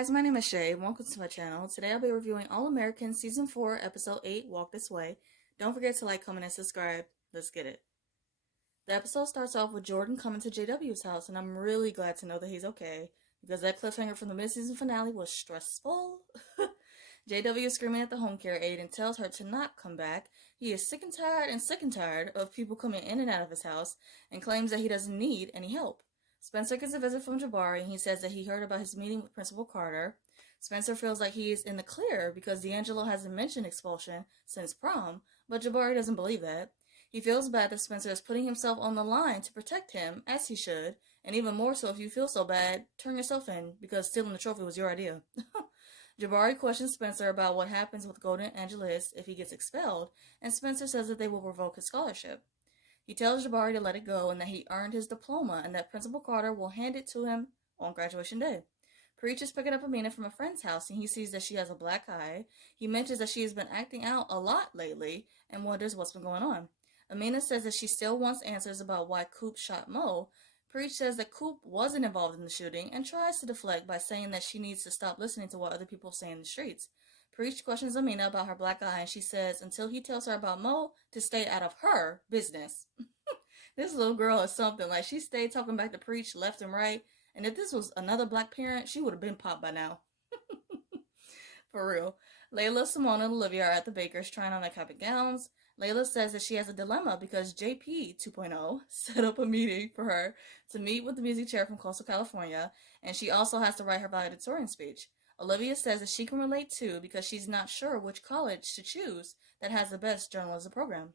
guys, my name is Shay. Welcome to my channel. Today I'll be reviewing All American Season 4, Episode 8, Walk This Way. Don't forget to like, comment, and subscribe. Let's get it. The episode starts off with Jordan coming to JW's house, and I'm really glad to know that he's okay, because that cliffhanger from the mid-season finale was stressful. JW is screaming at the home care aide and tells her to not come back. He is sick and tired of people coming in and out of his house, and claims that he doesn't need any help. Spencer gets a visit from Jabari, and he says that he heard about his meeting with Principal Carter. Spencer feels like he is in the clear because D'Angelo hasn't mentioned expulsion since prom, but Jabari doesn't believe that. He feels bad that Spencer is putting himself on the line to protect him, as he should, and even more so if you feel so bad, turn yourself in, because stealing the trophy was your idea. Jabari questions Spencer about what happens with Golden Angeles if he gets expelled, and Spencer says that they will revoke his scholarship. He tells Jabari to let it go and that he earned his diploma and that Principal Carter will hand it to him on graduation day. Preach is picking up Amina from a friend's house and he sees that she has a black eye. He mentions that she has been acting out a lot lately and wonders what's been going on. Amina says that she still wants answers about why Coop shot Mo. Preach says that Coop wasn't involved in the shooting and tries to deflect by saying that she needs to stop listening to what other people say in the streets. Preach questions Amina about her black eye and she says until he tells her about Mo to stay out of her business. This little girl is something. Like, she stayed talking back to Preach left and right, and if this was another black parent, she would have been popped by now. For real. Layla, Simone, and Olivia are at the baker's trying on their cap and gowns. Layla says that she has a dilemma because JP 2.0 set up a meeting for her to meet with the music chair from Coastal California, and she also has to write her valedictorian speech. Olivia says that she can relate too because she's not sure which college to choose that has the best journalism program.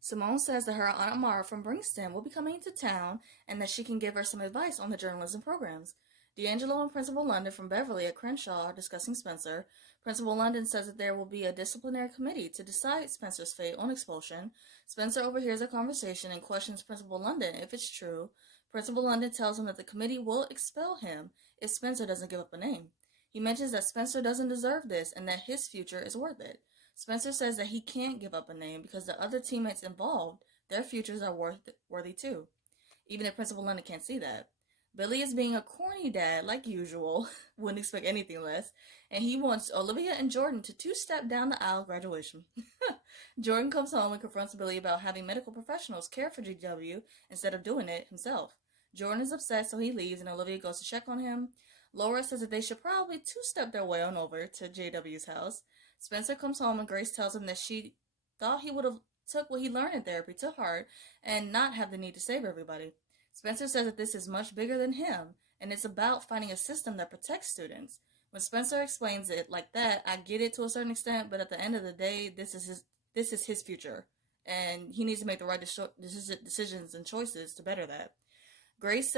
Simone says that her Aunt Amara from Bringston will be coming to town and that she can give her some advice on the journalism programs. D'Angelo and Principal London from Beverly at Crenshaw are discussing Spencer. Principal London says that there will be a disciplinary committee to decide Spencer's fate on expulsion. Spencer overhears a conversation and questions Principal London if it's true. Principal London tells him that the committee will expel him if Spencer doesn't give up a name. He mentions that Spencer doesn't deserve this and that his future is worth it. Spencer says that he can't give up a name because the other teammates involved, their futures are worthy too, even if Principal London can't see that. Billy is being a corny dad like usual, wouldn't expect anything less, and he wants Olivia and Jordan to two-step down the aisle graduation. Jordan comes home and confronts Billy about having medical professionals care for GW instead of doing it himself. Jordan is upset, so he leaves and Olivia goes to check on him. Laura says that they should probably two-step their way on over to JW's house. Spencer comes home and Grace tells him that she thought he would have took what he learned in therapy to heart and not have the need to save everybody. Spencer says that this is much bigger than him and it's about finding a system that protects students. When Spencer explains it like that, I get it to a certain extent, but at the end of the day, this is his future and he needs to make the right decisions and choices to better that. Grace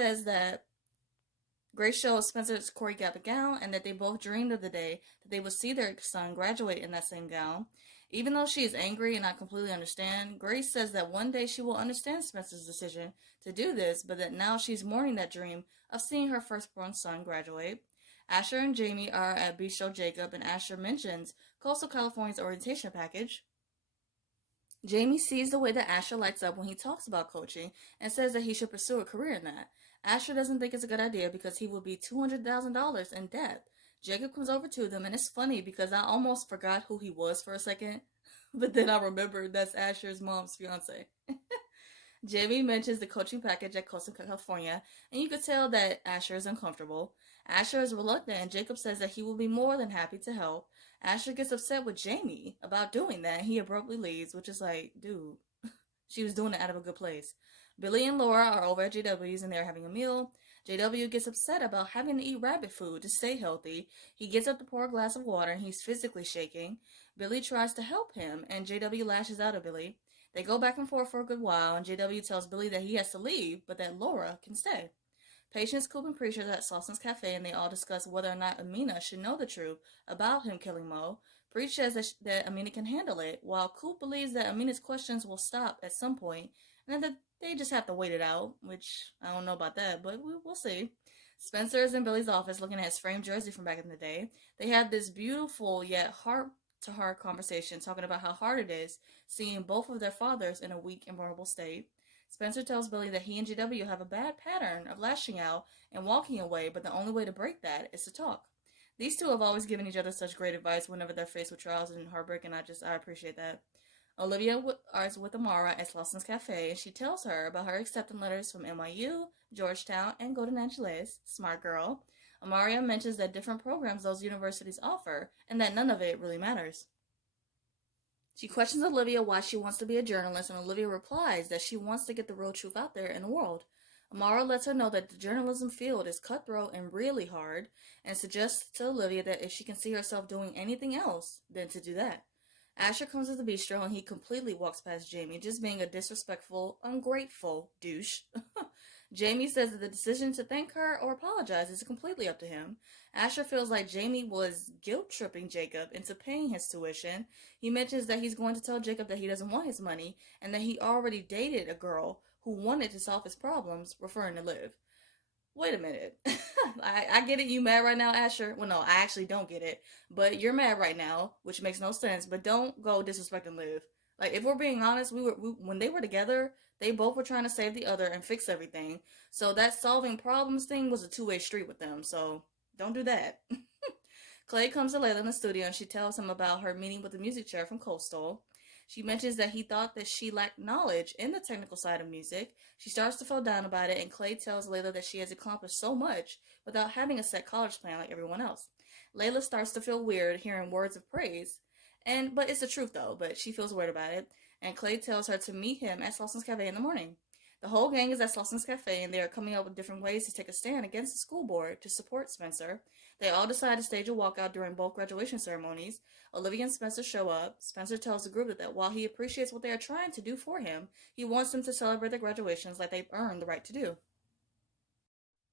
shows Spencer's Corey Gap a gown and that they both dreamed of the day that they would see their son graduate in that same gown. Even though she is angry and not completely understand, Grace says that one day she will understand Spencer's decision to do this, but that now she's mourning that dream of seeing her firstborn son graduate. Asher and Jamie are at Bistro Jacob and Asher mentions Coastal California's orientation package. Jamie sees the way that Asher lights up when he talks about coaching and says that he should pursue a career in that. Asher doesn't think it's a good idea because he will be $200,000 in debt. Jacob comes over to them and it's funny because I almost forgot who he was for a second, but then I remembered that's Asher's mom's fiance. Jamie mentions the coaching package at Coastal California and you could tell that Asher is uncomfortable. Asher is reluctant and Jacob says that he will be more than happy to help. Asher gets upset with Jamie about doing that and he abruptly leaves, which is like, dude, she was doing it out of a good place. Billy and Laura are over at JW's and they're having a meal. JW gets upset about having to eat rabbit food to stay healthy. He gets up to pour a glass of water and he's physically shaking. Billy tries to help him and JW lashes out at Billy. They go back and forth for a good while and JW tells Billy that he has to leave but that Laura can stay. Patience, Coop, and Preacher at Sawson's Cafe and they all discuss whether or not Amina should know the truth about him killing Mo. Preach says that Amina can handle it, while Coop believes that Amina's questions will stop at some point and that they just have to wait it out, which I don't know about that, but we'll see. Spencer is in Billy's office looking at his framed jersey from back in the day. They have this beautiful yet heart-to-heart conversation talking about how hard it is seeing both of their fathers in a weak and vulnerable state. Spencer tells Billy that he and JW have a bad pattern of lashing out and walking away, but the only way to break that is to talk. These two have always given each other such great advice whenever they're faced with trials and heartbreak, and I appreciate that. Olivia is with Amara at Slausen's Cafe, and she tells her about her acceptance letters from NYU, Georgetown, and Golden Angeles. Smart girl. Amaria mentions that different programs those universities offer, and that none of it really matters. She questions Olivia why she wants to be a journalist, and Olivia replies that she wants to get the real truth out there in the world. Amara lets her know that the journalism field is cutthroat and really hard, and suggests to Olivia that if she can see herself doing anything else, then to do that. Asher comes to the bistro and he completely walks past Jamie, just being a disrespectful, ungrateful douche. Jamie says that the decision to thank her or apologize is completely up to him. Asher feels like Jamie was guilt-tripping Jacob into paying his tuition. He mentions that he's going to tell Jacob that he doesn't want his money and that he already dated a girl who wanted to solve his problems, referring to Liv. Wait a minute. I get it, you mad right now, Asher? Well, no, I actually don't get it. But you're mad right now, which makes no sense. But don't go disrespecting Liv. Like, if we're being honest, when they were together, they both were trying to save the other and fix everything. So that solving problems thing was a two-way street with them. So don't do that. Clay comes to Layla in the studio and she tells him about her meeting with the music chair from Coastal. She mentions that he thought that she lacked knowledge in the technical side of music. She starts to feel down about it, and Clay tells Layla that she has accomplished so much without having a set college plan like everyone else. Layla starts to feel weird hearing words of praise, but it's the truth though, but she feels weird about it, and Clay tells her to meet him at Slausen's Cafe in the morning. The whole gang is at Slausen's Cafe, and they are coming up with different ways to take a stand against the school board to support Spencer. They all decide to stage a walkout during both graduation ceremonies. Olivia and Spencer show up. Spencer tells the group that while he appreciates what they are trying to do for him, he wants them to celebrate their graduations like they've earned the right to do.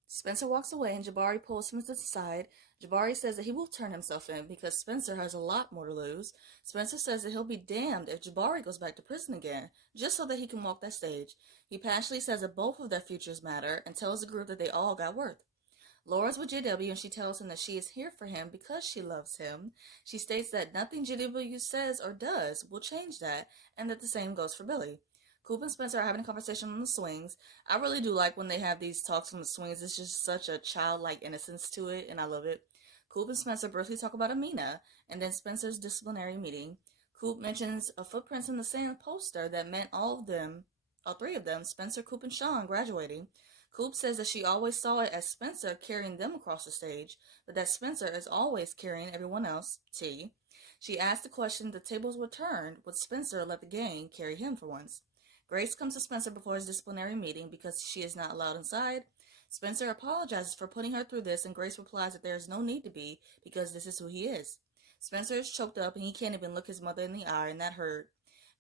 Spencer walks away and Jabari pulls him to the side. Jabari says that he will turn himself in because Spencer has a lot more to lose. Spencer says that he'll be damned if Jabari goes back to prison again, just so that he can walk that stage. He passionately says that both of their futures matter and tells the group that they all got worth. Laura's with JW and she tells him that she is here for him because she loves him. She states that nothing JW says or does will change that, and that the same goes for Billy. Coop and Spencer are having a conversation on the swings. I really do like when they have these talks on the swings. It's just such a childlike innocence to it, and I love it. Coop and Spencer briefly talk about Amina, and then Spencer's disciplinary meeting. Coop mentions a footprints in the sand poster that meant all three of them, Spencer, Coop, and Sean, graduating. Coop says that she always saw it as Spencer carrying them across the stage, but that Spencer is always carrying everyone else, T. She asked the question if the tables were turned, would Spencer let the gang carry him for once? Grace comes to Spencer before his disciplinary meeting because she is not allowed inside. Spencer apologizes for putting her through this, and Grace replies that there is no need to be because this is who he is. Spencer is choked up and he can't even look his mother in the eye, and that hurt.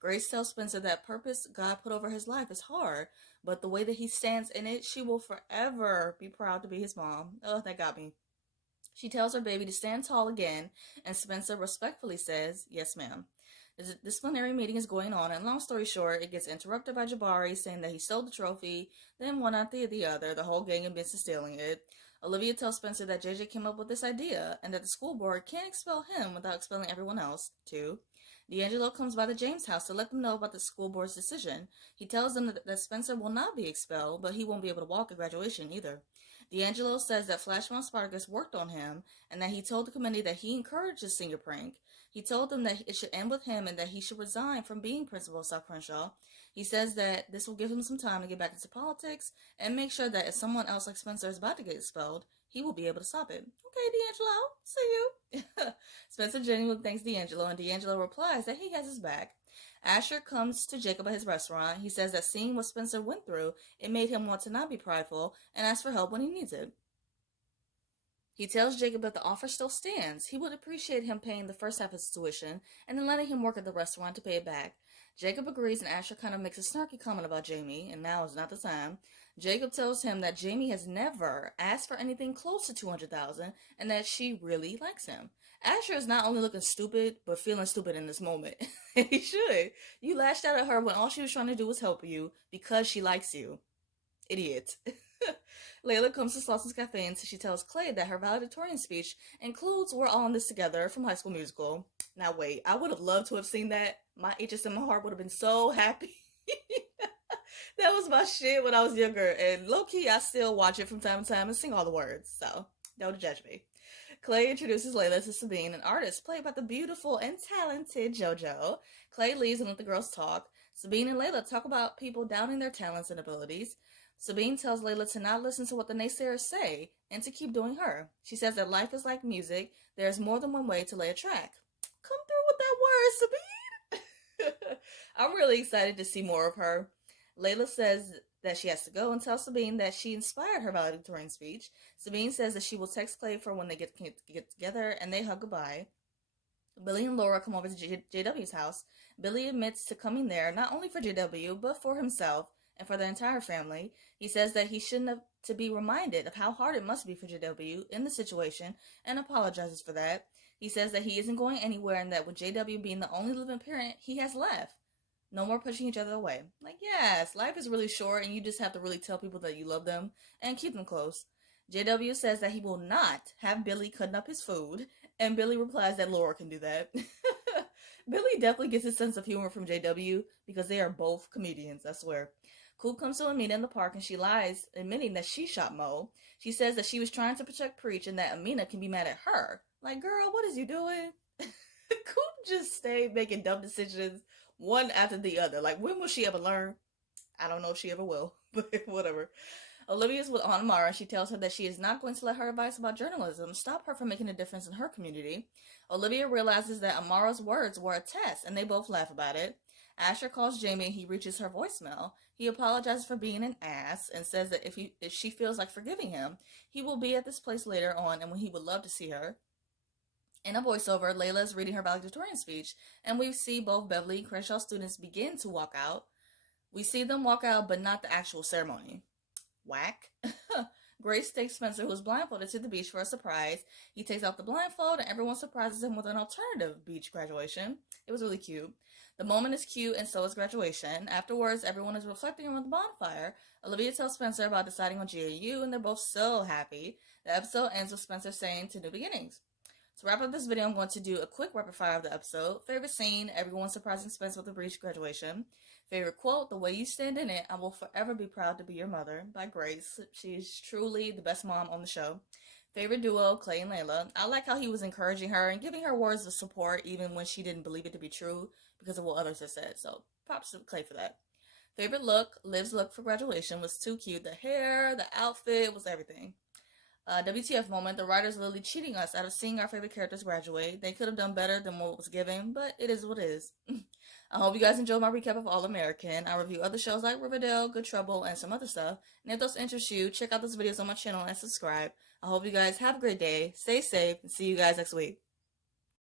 Grace tells Spencer that purpose God put over his life is hard, but the way that he stands in it, she will forever be proud to be his mom. Oh, that got me. She tells her baby to stand tall again, and Spencer respectfully says, yes, ma'am. The disciplinary meeting is going on, and long story short, it gets interrupted by Jabari saying that he stole the trophy, then one after the other, the whole gang admits to stealing it. Olivia tells Spencer that JJ came up with this idea, and that the school board can't expel him without expelling everyone else, too. D'Angelo comes by the James house to let them know about the school board's decision. He tells them that Spencer will not be expelled, but he won't be able to walk at graduation either. D'Angelo says that Flashman Spartacus worked on him, and that he told the committee that he encouraged the senior prank. He told them that it should end with him and that he should resign from being principal of South Crenshaw. He says that this will give him some time to get back into politics and make sure that if someone else like Spencer is about to get expelled, he will be able to stop it. Okay, D'Angelo, see you. Spencer genuinely thanks D'Angelo, and D'Angelo replies that he has his back. Asher comes to Jacob at his restaurant. He says that seeing what Spencer went through, it made him want to not be prideful and ask for help when he needs it. He tells Jacob that the offer still stands. He would appreciate him paying the first half of his tuition and then letting him work at the restaurant to pay it back. Jacob agrees, and Asher kind of makes a snarky comment about Jamie, and now is not the time. Jacob tells him that Jamie has never asked for anything close to $200,000 and that she really likes him. Asher is not only looking stupid, but feeling stupid in this moment. He should. You lashed out at her when all she was trying to do was help you because she likes you. Idiot. Layla comes to Slausen's Cafe and she tells Clay that her valedictorian speech includes We're All in This Together from High School Musical. Now wait, I would have loved to have seen that. My HSM heart would have been so happy. That was my shit when I was younger, and low key, I still watch it from time to time and sing all the words. So don't judge me. Clay introduces Layla to Sabine, an artist played by the beautiful and talented JoJo. Clay leaves and let the girls talk. Sabine and Layla talk about people doubting their talents and abilities. Sabine tells Layla to not listen to what the naysayers say and to keep doing her. She says that life is like music. There's more than one way to lay a track. Come through with that word, Sabine. I'm really excited to see more of her. Layla says that she has to go and tells Sabine that she inspired her valedictorian speech. Sabine says that she will text Clay for when they get together, and they hug goodbye. Billy and Laura come over to JW's house. Billy admits to coming there not only for JW, but for himself and for the entire family. He says that he shouldn't have to be reminded of how hard it must be for JW in the situation and apologizes for that. He says that he isn't going anywhere and that with JW being the only living parent he has left, no more pushing each other away. Like, yes, life is really short and you just have to really tell people that you love them and keep them close. JW says that he will not have Billy cutting up his food, and Billy replies that Laura can do that. Billy definitely gets his sense of humor from JW because they are both comedians, I swear. Coop comes to Amina in the park and she lies, admitting that she shot Mo. She says that she was trying to protect Preach and that Amina can be mad at her. Like, girl, what is you doing? Coop just stayed making dumb decisions one after the other. Like, when will she ever learn? I don't know if she ever will, but whatever. Olivia's with Aunt Mara and she tells her that she is not going to let her advice about journalism stop her from making a difference in her community. Olivia realizes that Amara's words were a test and they both laugh about it. Asher calls Jamie and he reaches her voicemail. He apologizes for being an ass and says that if she feels like forgiving him, he will be at this place later on and when he would love to see her. In a voiceover, Layla is reading her valedictorian speech, and we see both Beverly and Crenshaw students begin to walk out. We see them walk out, but not the actual ceremony. Whack. Grace takes Spencer, who is blindfolded, to the beach for a surprise. He takes off the blindfold, and everyone surprises him with an alternative beach graduation. It was really cute. The moment is cute, and so is graduation. Afterwards, everyone is reflecting around the bonfire. Olivia tells Spencer about deciding on GAU, and they're both so happy. The episode ends with Spencer saying to new beginnings. To wrap up this video, I'm going to do a quick rapid fire of the episode. Favorite scene, everyone surprising Spence with a beach graduation. Favorite quote, the way you stand in it, I will forever be proud to be your mother, by Grace. She's truly the best mom on the show. Favorite duo, Clay and Layla. I like how he was encouraging her and giving her words of support even when she didn't believe it to be true because of what others had said. So props to Clay for that. Favorite look, Liv's look for graduation was too cute. The hair, the outfit, was everything. WTF moment, the writers are literally cheating us out of seeing our favorite characters graduate. They could have done better than what was given, but it is what it is. I hope you guys enjoyed my recap of All American. I review other shows like Riverdale, Good Trouble, and some other stuff. And if those interest you, check out those videos on my channel and subscribe. I hope you guys have a great day, stay safe, and see you guys next week.